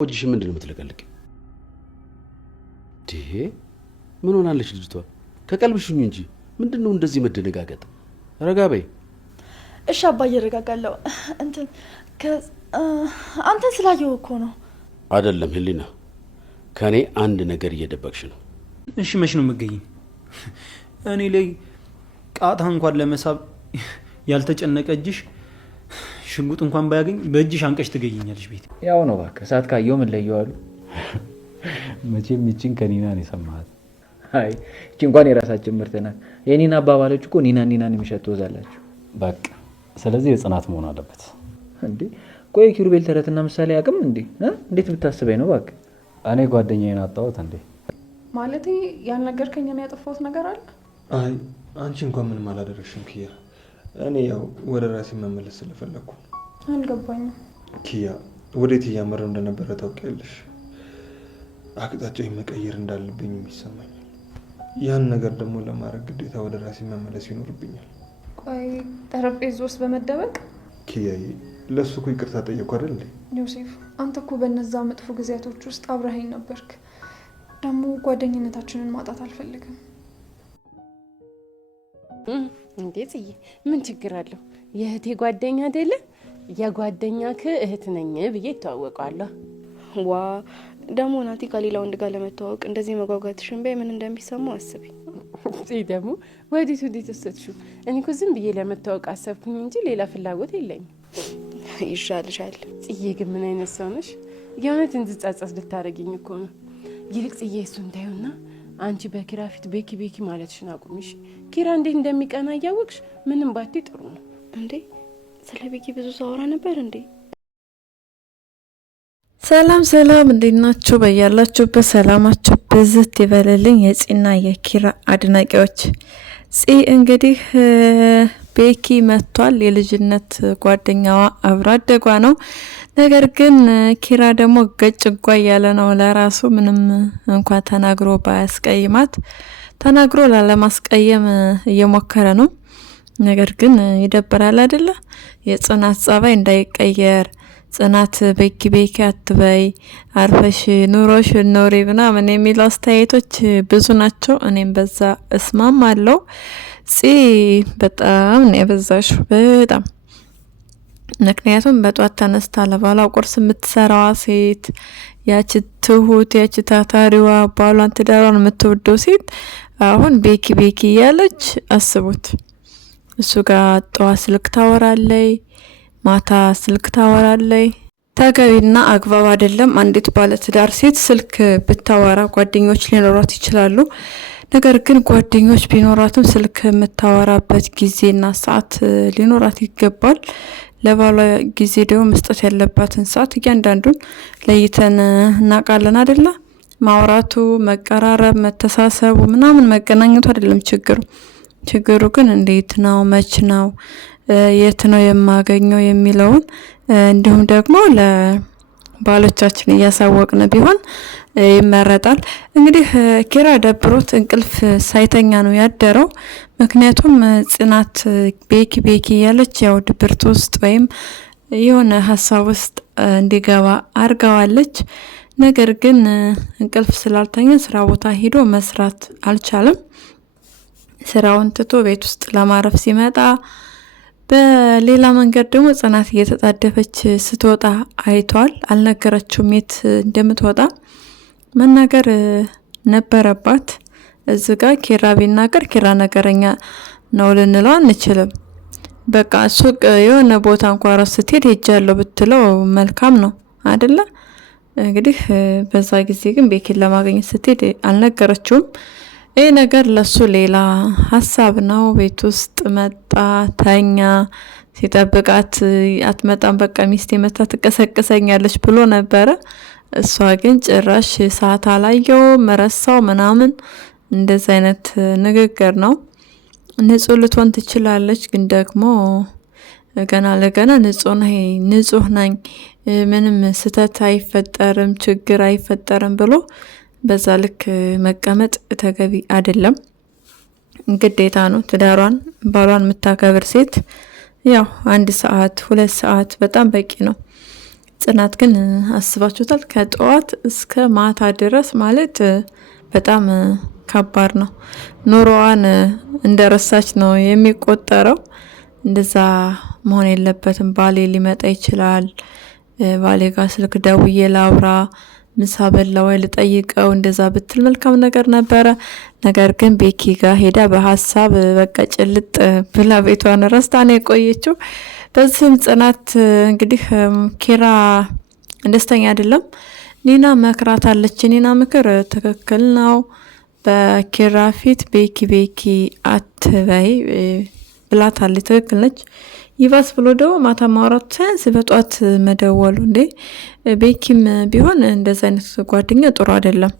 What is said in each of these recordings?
ወጅሽ ምንድነው የምትለቀልቅ? ምን ሆናለች ልጅቷ? ከቀልብሽኝ እንጂ ምንድነው እንደዚህ መደነጋገጥ? ረጋ በይ። እሺ አባዬ እረጋጋለሁ። አንተን ስላየው እኮ ነው። አይደለም ህሊና፣ ከኔ አንድ ነገር እየደበቅሽ ነው። እሺ መች ነው የምትገኝ? እኔ ላይ ቃታ እንኳን ለመሳብ ያልተጨነቀ እጅሽ ሽጉጥ እንኳን ባያገኝ በእጅሽ አንቀሽ ትገኝኛለሽ። ቤት ያው ነው እባክህ። እሳት ካየው ምን ለየው አሉ። መቼም ይቺን ከኒና ነው የሰማሃት። አይ ይቺ እንኳን የራሳችን ምርት ናት። የኒና አባባሎች እኮ ኒናን የሚሸቱ ወዛላችሁ። በቃ ስለዚህ የጽናት መሆን አለበት እንዴ። ቆይ ኪሩቤል ተረትና ምሳሌ አቅም እንዴ? እንዴት ብታስበኝ ነው እባክህ? እኔ ጓደኛዬን አጣሁት እንዴ? ማለቴ ያልነገርከኝ ነው ያጠፋሁት ነገር አለ? አይ አንቺ እንኳን ምንም አላደረግሽም ኪያ። እኔ ያው ወደ ራሴ መመለስ ስለፈለኩ። አልገባኝም። ኪያ ወዴት እያመረ እንደነበረ ታውቂያለሽ? አቅጣጫዬን መቀየር እንዳለብኝ ይሰማኛል። ያን ነገር ደግሞ ለማድረግ ግዴታ ወደ ራሴ መመለስ ይኖርብኛል። ቆይ ጠረጴዛ ውስጥ በመደበቅ ኪያዬ፣ ለሱ እኮ ይቅርታ ጠየቅኩ አይደል እንዴ? ዮሴፍ፣ አንተ እኮ በነዛ መጥፎ ጊዜያቶች ውስጥ አብረኸኝ ነበርክ። ደግሞ ጓደኝነታችንን ማጣት አልፈልግም። እንዴት ምን ችግር አለው? የእህቴ ጓደኛ አይደለ? የጓደኛክ እህት ነኝ ብዬ ተዋወቀዋለሁ። ዋ ደግሞ ናቲ ከሌላ ወንድ ጋር ለመተዋወቅ እንደዚህ መጓጓትሽን በይ ምን እንደሚሰማው አስቢ። ደግሞ ወዲቱ እንዴት ወሰድሽው? እኔ እኮ ዝም ብዬ ለመተዋወቅ አሰብኩኝ እንጂ ሌላ ፍላጎት የለኝም። ይሻልሻል። ጽዬ ግን ምን አይነት ሰው ነሽ? የእውነት እንድጻጸት ልታረጊኝ እኮ ነው። ይልቅ ጽዬ እሱ እንዳይሆንና አንቺ በኪራ ፊት ቤኪ ቤኪ ማለትሽን አቁምሽ። ኪራ እንዴት እንደሚቀና እያወቅሽ ምንም ባቲ ጥሩ ነው እንዴ? ስለ ቤኪ ብዙ ሳወራ ነበር እንዴ? ሰላም ሰላም፣ እንዴት ናችሁ? በያላችሁበት ሰላማችሁ ብዝት ይበልልኝ። የጽና የኪራ አድናቂዎች፣ ጽ እንግዲህ ቤኪ መጥቷል። የልጅነት ጓደኛዋ አብራ አደጓ ነው። ነገር ግን ኪራ ደግሞ ገጭጓ ያለ ነው ለራሱ። ምንም እንኳን ተናግሮ ባያስቀይማት ተናግሮ ላለማስቀየም እየሞከረ ነው። ነገር ግን ይደብራል አይደለ? የጽናት ጸባይ እንዳይቀየር ጽናት ቤኪ ቤኪ አትበይ፣ አርፈሽ ኑሮሽ ኖሪ ምናምን የሚሉ አስተያየቶች ብዙ ናቸው። እኔም በዛ እስማማለሁ። ጽ በጣም ነው ያበዛሽው በጣም። ምክንያቱም በጧት ተነስታ ለባሏ ቁርስ የምትሰራዋ ሴት ያቺ ትሁት ያቺ ታታሪዋ ባሏን ትዳሯን የምትወደው ሴት አሁን ቤኪ ቤኪ እያለች አስቡት። እሱ ጋር ጠዋት ስልክ ታወራለይ፣ ማታ ስልክ ታወራለይ። ተገቢና አግባብ አይደለም። አንዲት ባለ ትዳር ሴት ስልክ ብታወራ ጓደኞች ሊኖራት ይችላሉ። ነገር ግን ጓደኞች ቢኖራትም ስልክ የምታወራበት ጊዜና ሰዓት ሊኖራት ይገባል። ለባሏ ጊዜ ደግሞ መስጠት ያለባትን ሰዓት እያንዳንዱን ለይተን እናውቃለን አይደለ? ማውራቱ፣ መቀራረብ፣ መተሳሰቡ ምናምን መገናኘቱ አይደለም ችግሩ ግን እንዴት ነው፣ መች ነው፣ የት ነው የማገኘው የሚለውን እንዲሁም ደግሞ ለባሎቻችን እያሳወቅን ቢሆን ይመረጣል። እንግዲህ ኪራ ደብሮት እንቅልፍ ሳይተኛ ነው ያደረው። ምክንያቱም ጽናት ቤኪ ቤኪ ያለች ያው ድብርት ውስጥ ወይም የሆነ ሀሳብ ውስጥ እንዲገባ አርጋዋለች። ነገር ግን እንቅልፍ ስላልተኛ ስራ ቦታ ሄዶ መስራት አልቻለም። ስራውን ትቶ ቤት ውስጥ ለማረፍ ሲመጣ በሌላ መንገድ ደግሞ ጽናት እየተጣደፈች ስትወጣ አይቷል። አልነገረችውም የት እንደምትወጣ። መናገር ነበረባት። እዚህ ጋር ኪራ ቢናገር ኪራ ነገረኛ ነው ልንለው አንችልም። በቃ ሱቅ የሆነ ቦታ እንኳን ራስ ስትሄድ ሄጃለሁ ብትለው መልካም ነው አይደለ? እንግዲህ በዛ ጊዜ ግን ቤኪን ለማግኘት ስትሄድ አልነገረችውም። ይህ ነገር ለሱ ሌላ ሀሳብ ነው። ቤት ውስጥ መጣ፣ ተኛ። ሲጠብቃት አትመጣም፣ በቃ ሚስቴ መታ ትቀሰቅሰኛለች ብሎ ነበረ። እሷ ግን ጭራሽ ሰዓት አላየው መረሳው ምናምን እንደዛ አይነት ንግግር ነው። ንጹህ ልትሆን ትችላለች፣ ግን ደግሞ ገና ለገና ንጹህ ነኝ ምንም ስተት አይፈጠርም ችግር አይፈጠርም ብሎ በዛ ልክ መቀመጥ ተገቢ አይደለም። ግዴታ ነው ትዳሯን ባሏን የምታከብር ሴት ያው 1 ሰዓት 2 ሰዓት በጣም በቂ ነው። ጽናት ግን አስባችሁታል? ከጠዋት እስከ ማታ ድረስ ማለት በጣም ከባድ ነው። ኑሮዋን እንደረሳች ነው የሚቆጠረው። እንደዛ መሆን የለበትም። ባሌ ሊመጣ ይችላል፣ ባሌ ጋር ስልክ ደውዬ ላውራ፣ ምሳ በላ ወይ ልጠይቀው፣ እንደዛ ብትል መልካም ነገር ነበረ። ነገር ግን ቤኪ ጋር ሄዳ በሀሳብ በቃ ጭልጥ ብላ ቤቷን ረስታ ነው የቆየችው። በዚህም ጽናት እንግዲህ ኪራ ደስተኛ አይደለም። ኒና መክራታለች። ኒና ምክር ትክክል ነው። በኪራ ፊት ቤኪ አትበይ ብላታለች። ትክክል ነች። ይባስ ብሎ ደግሞ ማታ ማውራቱ ሳያንስ በጧት መደወሉ እንዴ! ቤኪም ቢሆን እንደዚህ አይነት ጓደኛ ጥሩ አይደለም።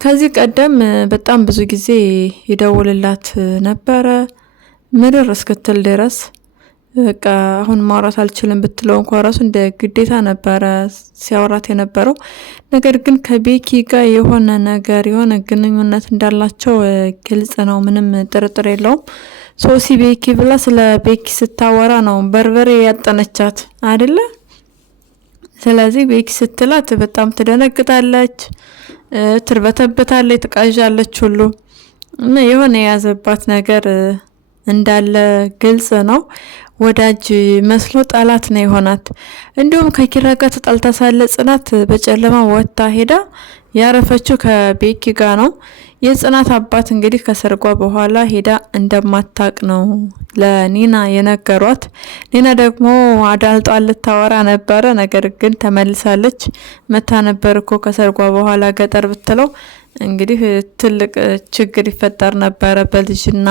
ከዚህ ቀደም በጣም ብዙ ጊዜ ይደውልላት ነበረ ምድር እስክትል ድረስ በቃ አሁን ማውራት አልችልም ብትለው እንኳን ራሱ እንደ ግዴታ ነበረ ሲያወራት የነበረው። ነገር ግን ከቤኪ ጋር የሆነ ነገር የሆነ ግንኙነት እንዳላቸው ግልጽ ነው፣ ምንም ጥርጥር የለውም። ሶሲ ቤኪ ብላ ስለ ቤኪ ስታወራ ነው በርበሬ ያጠነቻት አይደለ? ስለዚህ ቤኪ ስትላት በጣም ትደነግጣለች፣ ትርበተበታለች፣ ትቃዣለች ሁሉ እና የሆነ የያዘባት ነገር እንዳለ ግልጽ ነው። ወዳጅ መስሎ ጠላት ነው የሆናት። እንዲሁም ከኪራ ጋር ተጣልታ ሳለ ጽናት በጨለማ ወጥታ ሄዳ ያረፈችው ከቤኪ ጋር ነው። የጽናት አባት እንግዲህ ከሰርጓ በኋላ ሄዳ እንደማታቅ ነው ለኒና የነገሯት። ኒና ደግሞ አዳልጧ ልታወራ ነበረ፣ ነገር ግን ተመልሳለች። መታ ነበር እኮ ከሰርጓ በኋላ ገጠር ብትለው እንግዲህ ትልቅ ችግር ይፈጠር ነበረ በልጅና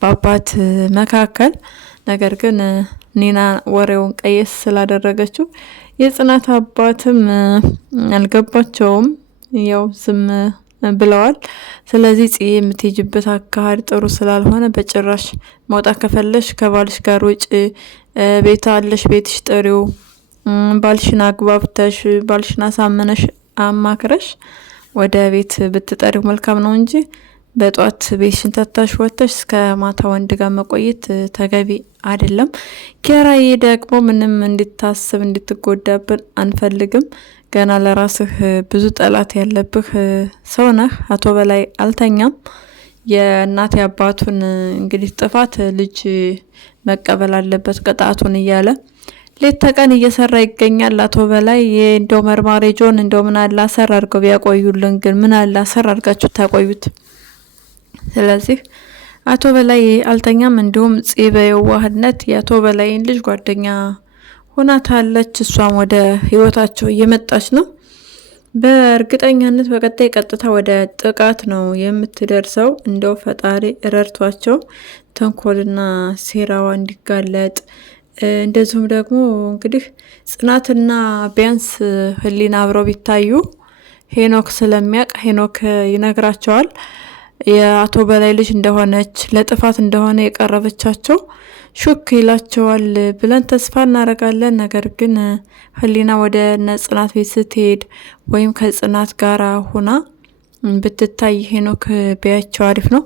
በአባት መካከል። ነገር ግን ኒና ወሬውን ቀየስ ስላደረገችው የጽናት አባትም አልገባቸውም፣ ያው ዝም ብለዋል። ስለዚህ ጽዬ የምትሄጅበት አካሄድ ጥሩ ስላልሆነ በጭራሽ መውጣት ከፈለሽ ከባልሽ ጋር ውጭ፣ ቤት አለሽ ቤትሽ ጥሪው፣ ባልሽን አግባብተሽ ባልሽን አሳመነሽ አማክረሽ ወደ ቤት ብትጠሪው መልካም ነው እንጂ በጧት ቤትሽን ተታሽ ወጥተሽ እስከ ማታ ወንድ ጋር መቆየት ተገቢ አይደለም። ኪራዬ ደግሞ ምንም እንድታስብ እንድትጎዳብን አንፈልግም። ገና ለራስህ ብዙ ጠላት ያለብህ ሰው ነህ። አቶ በላይ አልተኛም። የእናት አባቱን እንግዲህ ጥፋት ልጅ መቀበል አለበት ቅጣቱን እያለ ሌት ተቀን እየሰራ ይገኛል። አቶ በላይ እንደው መርማሪ ጆን እንደው ምን አለ አሰር አድርገው ቢያቆዩልን፣ ግን ምን አለ አሰር አድርጋችሁ ታቆዩት። ስለዚህ አቶ በላይ አልተኛም። እንዲሁም ጽበ የዋህነት የአቶ በላይን ልጅ ጓደኛ ሆናታለች። እሷም ወደ ህይወታቸው እየመጣች ነው። በእርግጠኛነት በቀጣይ ቀጥታ ወደ ጥቃት ነው የምትደርሰው። እንደው ፈጣሪ ረድቷቸው ተንኮልና ሴራዋ እንዲጋለጥ እንደዚሁም ደግሞ እንግዲህ ጽናትና ቢያንስ ህሊና አብረው ቢታዩ ሄኖክ ስለሚያውቅ ሄኖክ ይነግራቸዋል የአቶ በላይ ልጅ እንደሆነች ለጥፋት እንደሆነ የቀረበቻቸው ሹክ ይላቸዋል ብለን ተስፋ እናደርጋለን። ነገር ግን ህሊና ወደ ጽናት ቤት ስትሄድ ወይም ከጽናት ጋር ሆና ብትታይ ሄኖክ ቢያቸው አሪፍ ነው።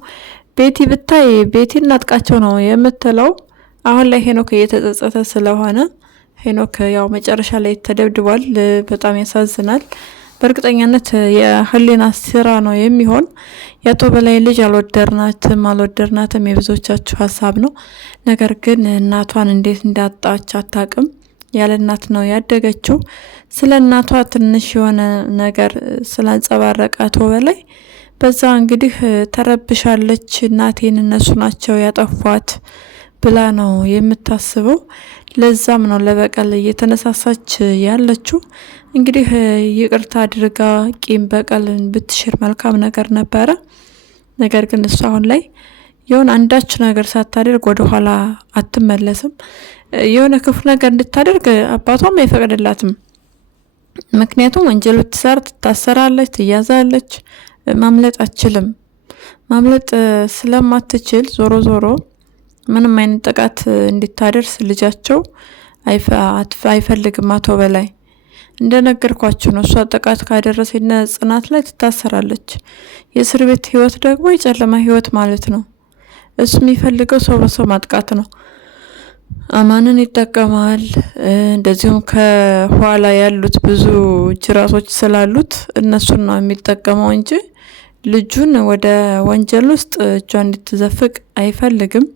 ቤቲ ብታይ ቤቲ እናጥቃቸው ነው የምትለው። አሁን ላይ ሄኖክ እየተጸጸተ ስለሆነ ሄኖክ ያው መጨረሻ ላይ ተደብድቧል። በጣም ያሳዝናል። በእርግጠኛነት የህሊና ስራ ነው የሚሆን። የአቶ በላይ ልጅ አልወደድናትም የብዙዎቻችሁ ሀሳብ ነው። ነገር ግን እናቷን እንዴት እንዳጣች አታቅም። ያለ እናት ነው ያደገችው። ስለ እናቷ ትንሽ የሆነ ነገር ስላንጸባረቀ አቶ በላይ በዛ እንግዲህ ተረብሻለች። እናቴን እነሱ ናቸው ያጠፏት ብላ ነው የምታስበው። ለዛም ነው ለበቀል እየተነሳሳች ያለችው። እንግዲህ ይቅርታ አድርጋ ቂም በቀልን ብትሽር መልካም ነገር ነበረ። ነገር ግን እሷ አሁን ላይ የሆነ አንዳች ነገር ሳታደርግ ወደ ኋላ አትመለስም። የሆነ ክፉ ነገር እንድታደርግ አባቷም አይፈቅድላትም። ምክንያቱም ወንጀል ብትሰራ ትታሰራለች፣ ትያዛለች። ማምለጥ አትችልም። ማምለጥ ስለማትችል ዞሮ ዞሮ ምንም አይነት ጥቃት እንድታደርስ ልጃቸው አይፈልግም አቶ በላይ። እንደነገርኳችሁ ነው። እሷ ጥቃት ካደረሰና ጽናት ላይ ትታሰራለች። የእስር ቤት ህይወት ደግሞ የጨለማ ህይወት ማለት ነው። እሱ የሚፈልገው ሰው በሰው ማጥቃት ነው። አማንን ይጠቀማል። እንደዚሁም ከኋላ ያሉት ብዙ ጅራቶች ስላሉት እነሱን ነው የሚጠቀመው እንጂ ልጁን ወደ ወንጀል ውስጥ እጇ እንድትዘፍቅ አይፈልግም።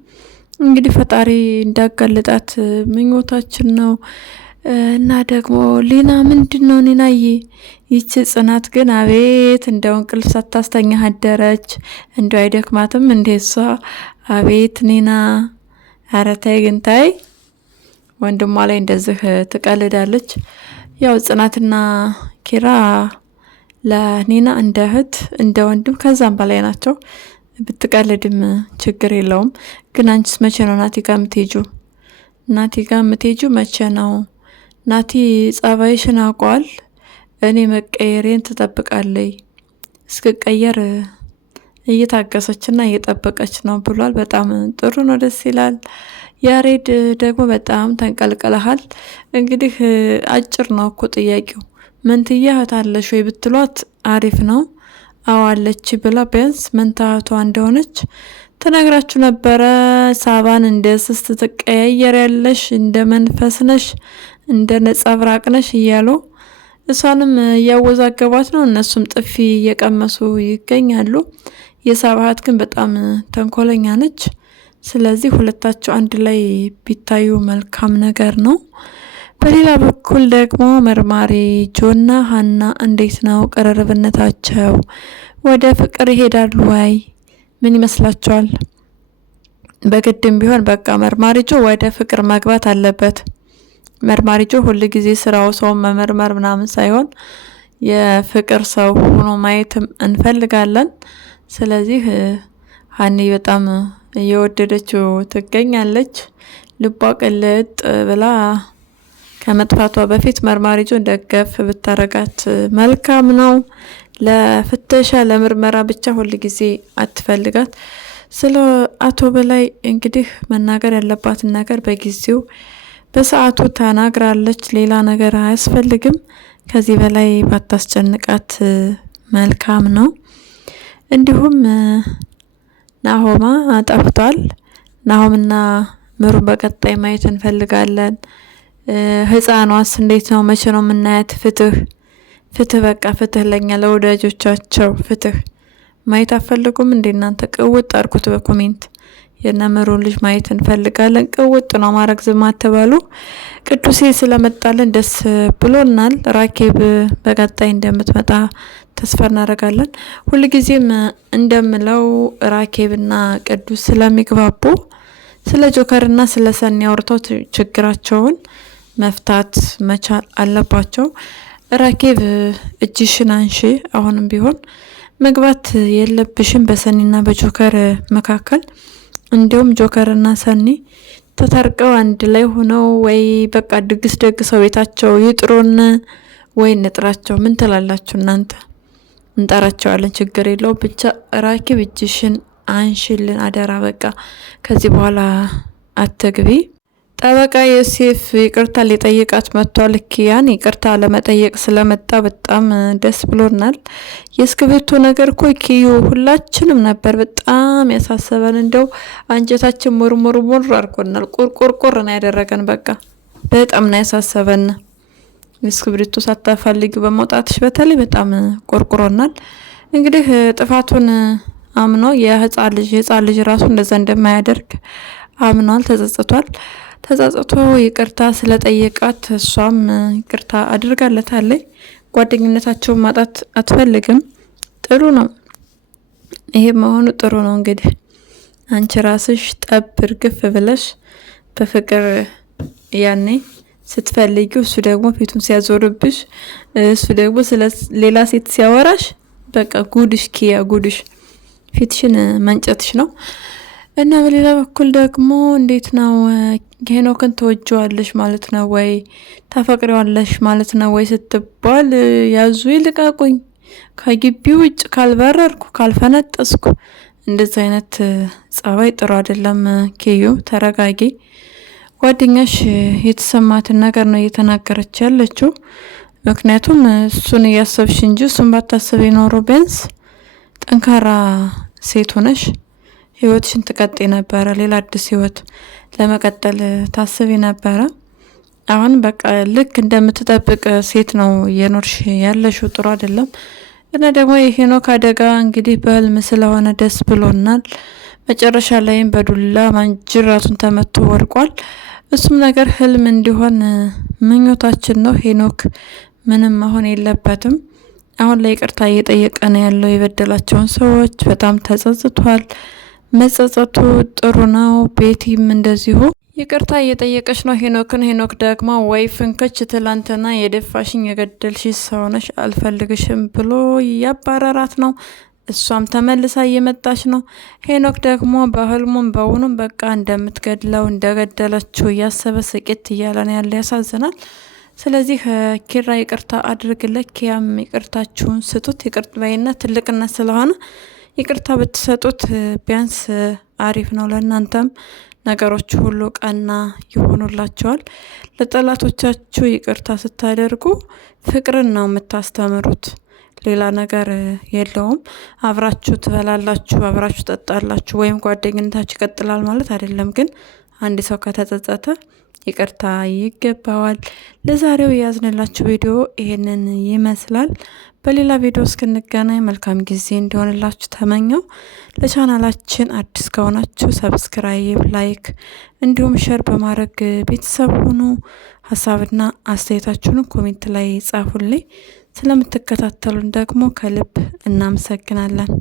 እንግዲህ ፈጣሪ እንዳጋለጣት ምኞታችን ነው። እና ደግሞ ሊና ምንድን ነው ኒናዬ፣ ይቺ ጽናት ግን አቤት እንደው እንቅልፍ ሳታስተኛ አደረች። እንደው አይደክማትም እንዴ እሷ? አቤት ኒና፣ ኧረ ተይ ግን ተይ፣ ወንድሟ ላይ እንደዚህ ትቀልዳለች። ያው ጽናትና ኪራ ለኒና እንደ እህት እንደ ወንድም ከዛም በላይ ናቸው። ብትቀልድም ችግር የለውም። ግን አንቺስ መቼ ነው ናቲ ጋር የምትሄጂው? ናቲ ጋር የምትሄጂው መቼ ነው? ናቲ ጸባይሽን አውቋል። እኔ መቀየሬን ትጠብቃለች። እስክቀየር እየታገሰችና እየጠበቀች ነው ብሏል። በጣም ጥሩ ነው፣ ደስ ይላል። ያሬድ ደግሞ በጣም ተንቀልቀለሃል። እንግዲህ አጭር ነው እኮ ጥያቄው። መንትያ እህት አለሽ ወይ ብትሏት አሪፍ ነው። አዋለች ብላ ቢያንስ መንታ እህቷ እንደሆነች ተነግራችሁ ነበረ። ሳባን እንደ ስስት ትቀያየር ያለሽ እንደ መንፈስ ነሽ እንደ ነጸብራቅ ነሽ እያሉ እሷንም እያወዛገቧት ነው። እነሱም ጥፊ እየቀመሱ ይገኛሉ። የሳባ እህት ግን በጣም ተንኮለኛ ነች። ስለዚህ ሁለታቸው አንድ ላይ ቢታዩ መልካም ነገር ነው። በሌላ በኩል ደግሞ መርማሪ ጆና ሀና እንዴት ነው ቅርርብነታቸው? ወደ ፍቅር ይሄዳሉ ወይ? ምን ይመስላችኋል? በግድም ቢሆን በቃ መርማሪ ጆ ወደ ፍቅር መግባት አለበት። መርማሪ ጆ ሁል ጊዜ ስራው ሰው መመርመር ምናምን ሳይሆን የፍቅር ሰው ሆኖ ማየትም እንፈልጋለን። ስለዚህ ሀኒ በጣም እየወደደችው ትገኛለች። ልቧ ቅልጥ ብላ ከመጥፋቷ በፊት መርማሪ ጆ ደገፍ ብታረጋት መልካም ነው። ለፍተሻ ለምርመራ ብቻ ሁል ጊዜ አትፈልጋት። ስለ አቶ በላይ እንግዲህ መናገር ያለባትን ነገር በጊዜው በሰዓቱ ተናግራለች። ሌላ ነገር አያስፈልግም። ከዚህ በላይ ባታስጨንቃት መልካም ነው። እንዲሁም ናሆማ ጠፍቷል። ናሆምና ምሩን በቀጣይ ማየት እንፈልጋለን። ህፃኗስ እንዴት ነው? መቼ ነው የምናያት? ፍትህ በቃ ፍትህ ለኛ ለወዳጆቻቸው ፍትህ ማየት አፈልጉም እንዴ እናንተ? ቅውጥ አርኩት በኮሜንት የነምሩን ልጅ ማየት እንፈልጋለን። ቅውጥ ነው ማረግ ዝም አትበሉ። ቅዱሴ ስለመጣልን ደስ ብሎናል። ራኬብ በቀጣይ እንደምትመጣ ተስፋ እናደርጋለን። ሁልጊዜም እንደምለው ራኬብና ቅዱስ ስለሚግባቡ ስለ ጆከርና ስለ ሰኒ አውርተው ችግራቸውን መፍታት መቻል አለባቸው። ራኬብ እጅሽን አንሺ። አሁንም ቢሆን መግባት የለብሽም በሰኒና በጆከር መካከል። እንዲሁም ጆከርና ሰኒ ተታርቀው አንድ ላይ ሆነው ወይ በቃ ድግስ ደግሰው ቤታቸው ይጥሩን ወይ እንጥራቸው። ምን ትላላችሁ እናንተ? እንጠራቸዋለን፣ ችግር የለው። ብቻ ራኬብ እጅሽን አንሽልን አደራ። በቃ ከዚህ በኋላ አትግቢ። ጠበቃ ዮሴፍ ይቅርታ ሊጠይቃት መጥቷል። ኪያን ይቅርታ ለመጠየቅ ስለመጣ በጣም ደስ ብሎናል። የእስክሪብቶ ነገር እኮ ኪዩ ሁላችንም ነበር በጣም ያሳሰበን። እንደው አንጀታችን ሙርሙር አድርጎናል። ቁርቁር ነው ያደረገን። በቃ በጣም ነው ያሳሰበን። እስክሪብቶ ሳታፈልጊ በመውጣትሽ በተለይ በጣም ቆርቁሮናል። እንግዲህ ጥፋቱን አምኖ የህፃን ልጅ ራሱ እንደዛ እንደማያደርግ አምኗል፣ ተጸጽቷል። ተጸጽቶ ይቅርታ ስለጠየቃት እሷም ይቅርታ አድርጋለታለች። ጓደኝነታቸውን ማጣት አትፈልግም። ጥሩ ነው ይሄ መሆኑ ጥሩ ነው። እንግዲህ አንቺ ራስሽ ጠብ እርግፍ ብለሽ በፍቅር ያኔ ስትፈልጊው እሱ ደግሞ ፊቱን ሲያዞርብሽ፣ እሱ ደግሞ ስለ ሌላ ሴት ሲያወራሽ በቃ ጉድሽ ኪያ ጉድሽ ፊትሽን መንጨትሽ ነው። እና በሌላ በኩል ደግሞ እንዴት ነው ሄኖክን ተወጂዋለሽ ማለት ነው ወይ ታፈቅሪዋለሽ ማለት ነው ወይ ስትባል ያዙ ይልቀቁኝ፣ ከግቢ ውጭ ካልበረርኩ ካልፈነጠስኩ። እንደዚህ አይነት ጸባይ ጥሩ አይደለም። ኪዩ ተረጋጊ። ጓደኛሽ የተሰማትን ነገር ነው እየተናገረች ያለችው። ምክንያቱም እሱን እያሰብሽ እንጂ እሱን ባታስብ የኖሮ ቢያንስ ጠንካራ ሴት ሆነሽ ህይወትሽን ትቀጤ ነበረ። ሌላ አዲስ ህይወት ለመቀጠል ታስቢ ነበረ። አሁን በቃ ልክ እንደምትጠብቅ ሴት ነው እየኖርሽ ያለሽው። ጥሩ አይደለም። እና ደግሞ የሄኖክ አደጋ እንግዲህ በህልም ስለሆነ ደስ ብሎናል። መጨረሻ ላይም በዱላ ማንጅራቱን ተመቶ ወድቋል። እሱም ነገር ህልም እንዲሆን ምኞታችን ነው። ሄኖክ ምንም መሆን የለበትም። አሁን ላይ ይቅርታ እየጠየቀ ነው ያለው። የበደላቸውን ሰዎች በጣም ተጸጽቷል። መጸጸቱ ጥሩ ነው። ቤቲም እንደዚሁ ይቅርታ እየጠየቀች ነው ሄኖክን። ሄኖክ ደግሞ ወይ ፍንክች ትላንትና የደፋሽኝ የገደልሽ ሰው ነሽ አልፈልግሽም ብሎ እያባረራት ነው። እሷም ተመልሳ እየመጣች ነው። ሄኖክ ደግሞ በህልሙም በውኑም በቃ እንደምትገድለው እንደገደለችው እያሰበ ስቄት እያለ ነው ያለ። ያሳዝናል። ስለዚህ ኪራ ይቅርታ አድርግለት፣ ኪያም ይቅርታችሁን ስጡት። ይቅርት ባይነት ትልቅነት ስለሆነ ይቅርታ ብትሰጡት ቢያንስ አሪፍ ነው። ለእናንተም ነገሮች ሁሉ ቀና ይሆኑላቸዋል። ለጠላቶቻችሁ ይቅርታ ስታደርጉ ፍቅርን ነው የምታስተምሩት። ሌላ ነገር የለውም። አብራችሁ ትበላላችሁ፣ አብራችሁ ጠጣላችሁ፣ ወይም ጓደኝነታችሁ ይቀጥላል ማለት አይደለም። ግን አንድ ሰው ከተጸጸተ ይቅርታ ይገባዋል። ለዛሬው የያዝንላችሁ ቪዲዮ ይሄንን ይመስላል። በሌላ ቪዲዮ እስክንገናኝ መልካም ጊዜ እንዲሆንላችሁ ተመኘው። ለቻናላችን አዲስ ከሆናችሁ ሰብስክራይብ፣ ላይክ እንዲሁም ሸር በማድረግ ቤተሰብ ሁኑ። ሀሳብና አስተያየታችሁን ኮሜንት ላይ ጻፉልኝ። ስለምትከታተሉን ደግሞ ከልብ እናመሰግናለን።